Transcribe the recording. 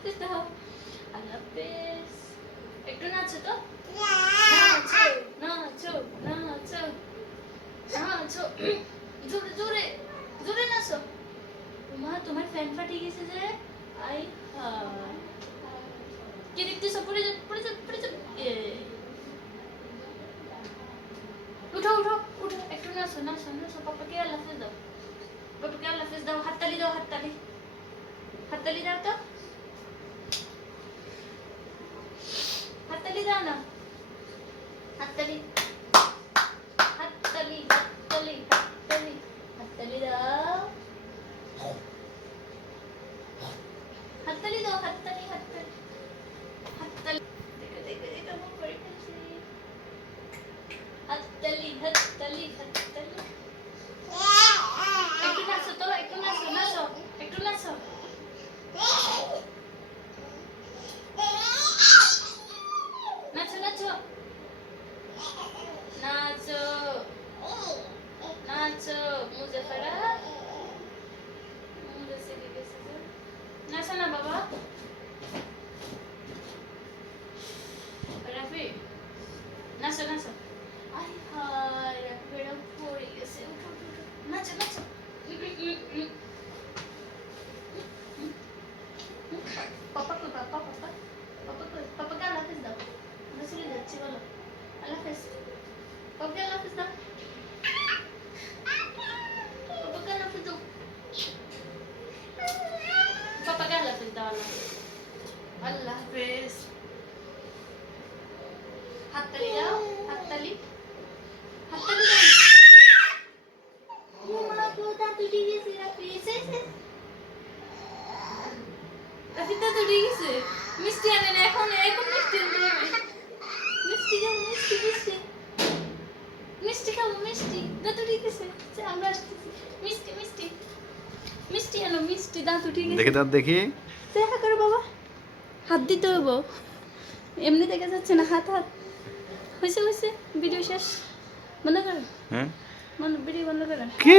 হাফেজ দাও, আল্লাহ হাফেজ। একটু নাচো তো, নাচো নাচো নাচো নাচো, জোরে জোরে জোরে নাচো। মা তোমার ফ্যান ফাটিয়ে গেছে যে, আই হায় কি দেখতেছো? পড়ে যাও পড়ে যাও পড়ে যাও। উঠো উঠো উঠো, একটু নাচো নাচো নাচো। পাপাকে আল্লাহ হাফেজ দাও, পাপাকে আল্লাহ হাফেজ দাও। হাততালি দাও, হাততালি হাততালি দাও তো, হাততালি দাও না, হাততালি হাততালি হাততালি হাততালি হাততালি দাও, হাততালি দাও, হাততালি হাততালি হাততালি। দেখো দেখো দেখো আমার পরে ফেলছি। হাততালি হাততালি হাততালি। একটু নাচো তো, একটু নাচো নাচো, একটু নাচো। নাচো নাচো নাচো নাচো। মুজাফারা নাচো না বাবা। রাফি নাচো নাচো। আই হায় রাফি বেড়া পড়ে গেছে। উঠো উঠো উঠো, নাচো নাচো। পাপা কই? পাপা পাপা পাপা কই? পাপাকে আল্লাহ হাফেজ দাও। আমরা চলে যাচ্ছি, বলো আল্লাহ হাফেজ। পাপাকে আল্লাহ হাফেজ দাও, পাপাকে আল্লাহ হাফেজ দাও, পাপাকে আল্লাহ হাফেজ দাও। আল্লাহ হাফেজ। হাততালি দাও, হাততালি হাততালি দাও। ও মা গো, দাঁত উঠে গেছে রাফি। রাফি দাঁত উঠে গেছে। মিষ্টি আনে না এখন, এখন মিষ্টি আনতে হবে। মিষ্টি খাবো, মিষ্টি মিষ্টি মিষ্টি খাবো, মিষ্টি। দাঁত উঠে গেছে, আমরা আসতেছি। মিষ্টি মিষ্টি মিষ্টি আনো, মিষ্টি। দাঁত উঠে গেছে, দেখি দাঁত দেখি। দেখা করো বাবা, হাত দিতে হবো, এমনি দেখা যাচ্ছে না। হাত হাত হয়েছে হয়েছে। ভিডিও শেষ, বন্ধ করো। হ্যাঁ ভিডিও বন্ধ করো। কি